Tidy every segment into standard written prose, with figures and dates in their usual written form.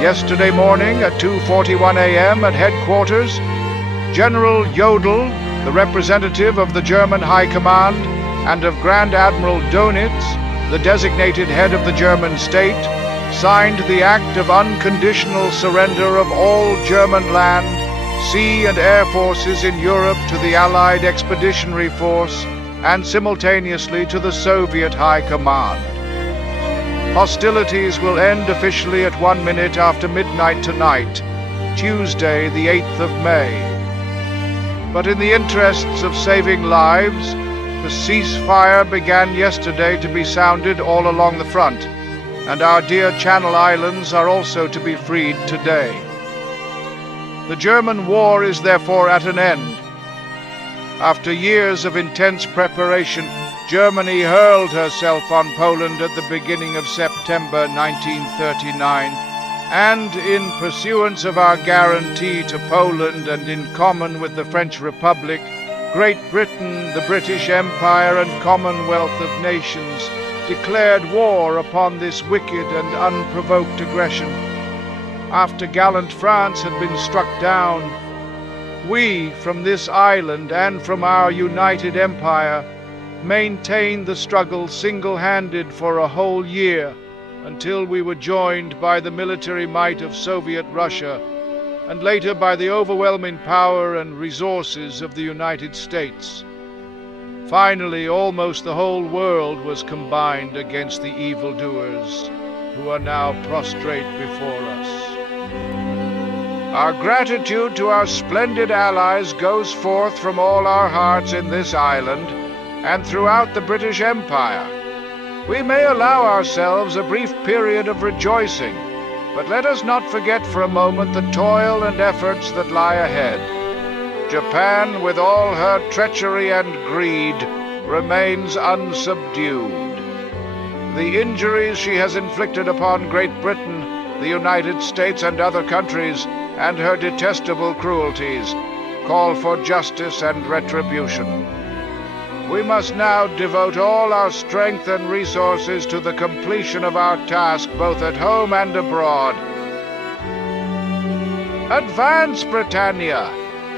Yesterday morning at 2:41 a.m. at headquarters, General Jodl, the representative of the German High Command, and of Grand Admiral Dönitz, the designated head of the German state, signed the act of unconditional surrender of all German land, sea and air forces in Europe to the Allied Expeditionary Force and simultaneously to the Soviet High Command. Hostilities will end officially at 1 minute after midnight tonight, Tuesday, the 8th of May. But in the interests of saving lives, the ceasefire began yesterday to be sounded all along the front, and our dear Channel Islands are also to be freed today. The German war is therefore at an end. After years of intense preparation, Germany hurled herself on Poland at the beginning of September 1939, and in pursuance of our guarantee to Poland and in common with the French Republic, Great Britain, the British Empire and Commonwealth of Nations declared war upon this wicked and unprovoked aggression. After gallant France had been struck down, we, from this island and from our united empire, maintained the struggle single-handed for a whole year until we were joined by the military might of Soviet Russia and later by the overwhelming power and resources of the United States. Finally, almost the whole world was combined against the evildoers who are now prostrate before us. Our gratitude to our splendid allies goes forth from all our hearts in this island and throughout the British Empire. We may allow ourselves a brief period of rejoicing, but let us not forget for a moment the toil and efforts that lie ahead. Japan, with all her treachery and greed, remains unsubdued. The injuries she has inflicted upon Great Britain, the United States and other countries, and her detestable cruelties, call for justice and retribution. We must now devote all our strength and resources to the completion of our task, both at home and abroad. Advance, Britannia!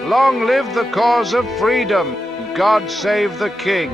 Long live the cause of freedom! God save the King!